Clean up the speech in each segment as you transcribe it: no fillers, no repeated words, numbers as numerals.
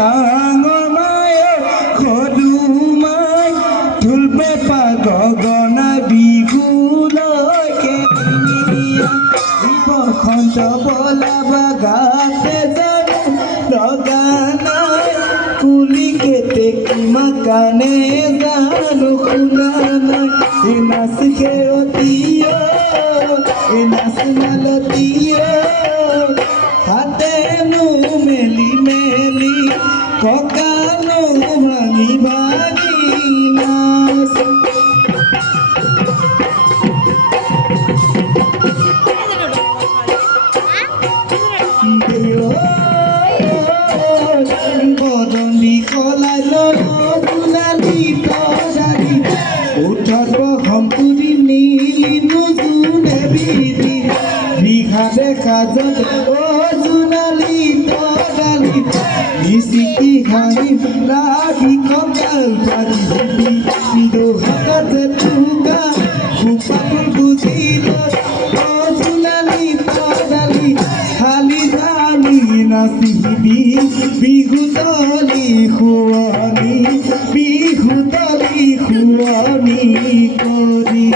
ডাঙৰ মায়ে খদুমাই ঢোল পেঁপা গগনা বিহুলৈকে বসন্ত বলাবা গাতে জানো লগা নাই কুলি কেতেকী মাকানে জানো শুনা নাই এই নাচ সেৱতীয় এই নাচ মালতীয় হাতেনো মেলি মেলি কঁকালো ভাঙি ভাঙি নাচ বদলি সলাই লোনালি তৰালি উঠত সম্পুৰি নীলিনো জোনে বিৰি বিঘাতে কাজত জোনালি তৰালি নিচিকি হাঁহি ৰাখি কঁকাল পাৰি দোহাতে টুকা খোপাটো গুজিল জোনালি তৰালি খালি জানি নাচিবি বিহুতলি শুৱনি বিহুতলি শুৱনি কৰি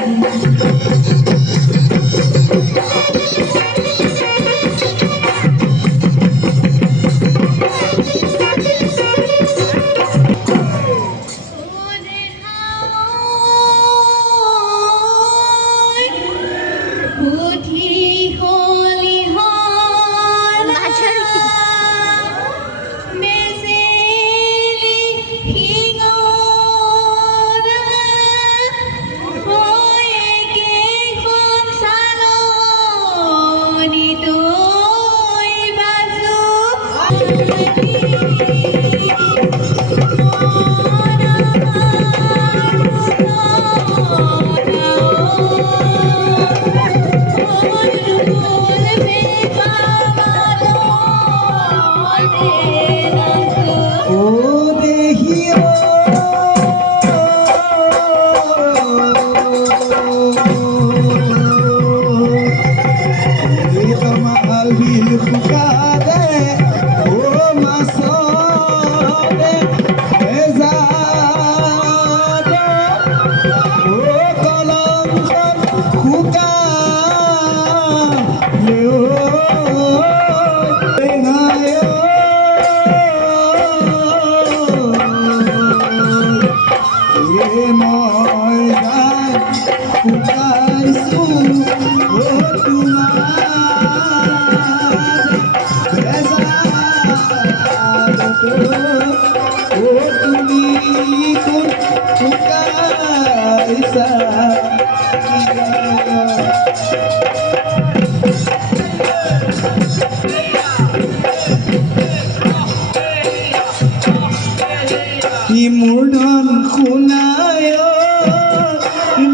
মূৰ্ধন শুনায়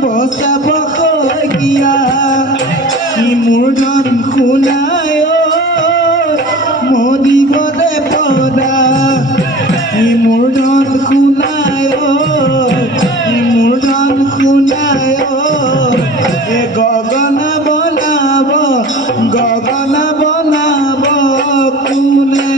বচাব গিয়া মূৰ্ধন শুনায় মদিবলে পদা মূৰ্ধন শুনায় মূৰ্ধন শুনায় গগনা বনাব কোনে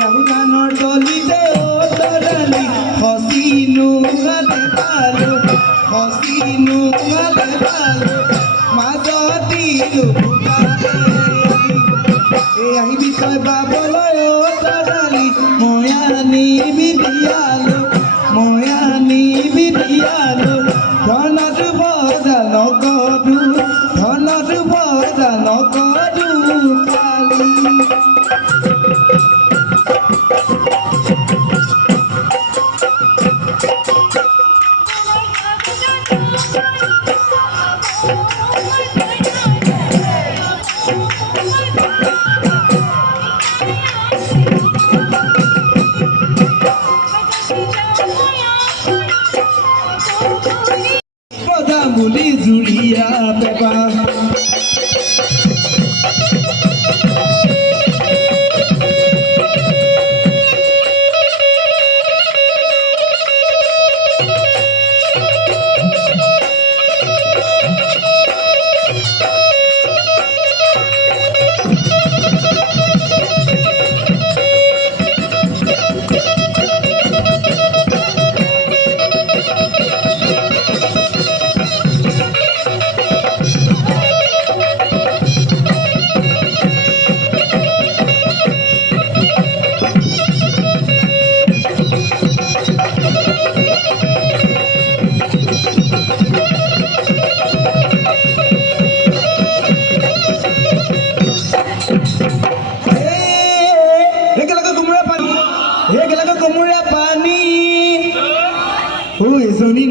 আহুধানৰ তলিতে তৰালি হচিনো গালে পালো মাজতি আহিবি তই বাবলৈ তৰালি মই আনিবি বিয়ালো ধনটো বজা নগদু কালি বুলি জুৰিয়া পেপা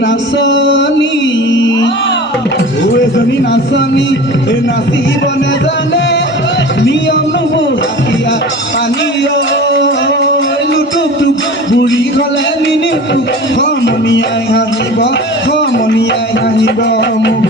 নাচনী এজনী নাচনী নাচিব নেজানে নিয়ম নহ'ল হাতিয়া পানী লুটুক বুঢ়ী হ'লে নিনিটুক সমনীয়াই হাঁহিব মোক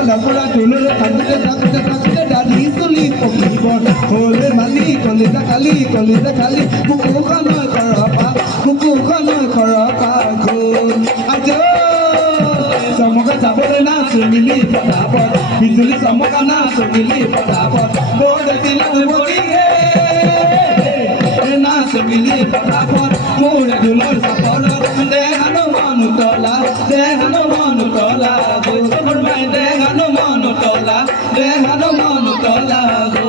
Kalapura tulur takde dari suli pokibor hole mali kolida kali buku kono korapa go ajo samoga sabore na sumili padapot bijuli samoga na sumili padapot bode tilang bodi na sumili padapot mure dulur sapor dehano manu tola go mai dehano manu tola go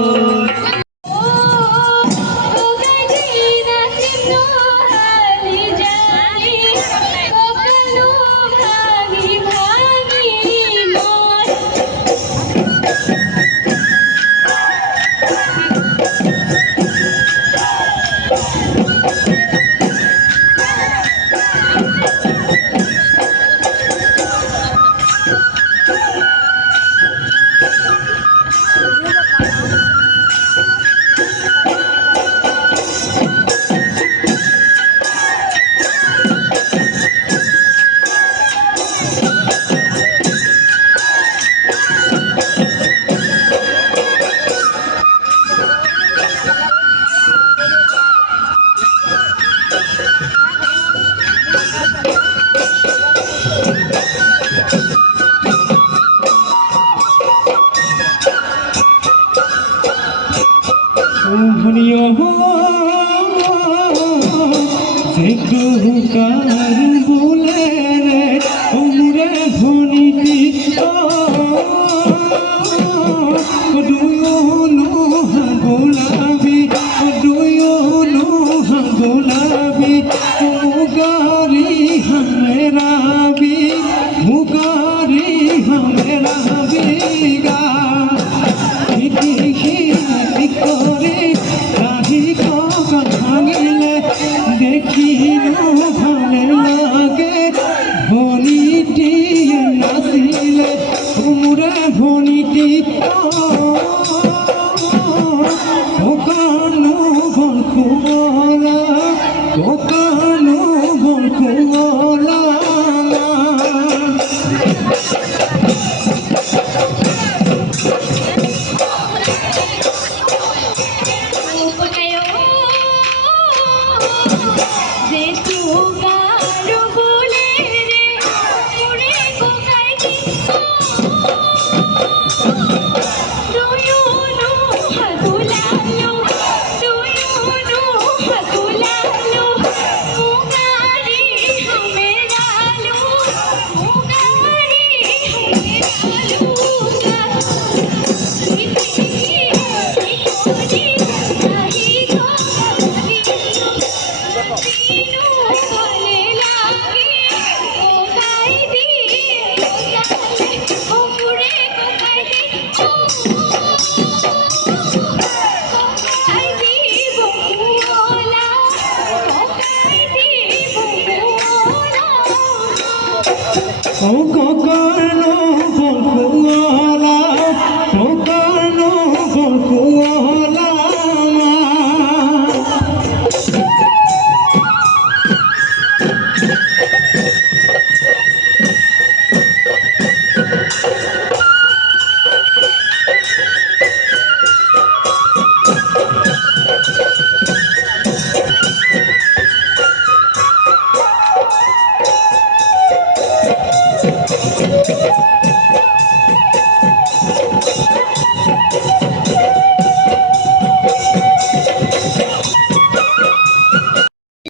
Oh,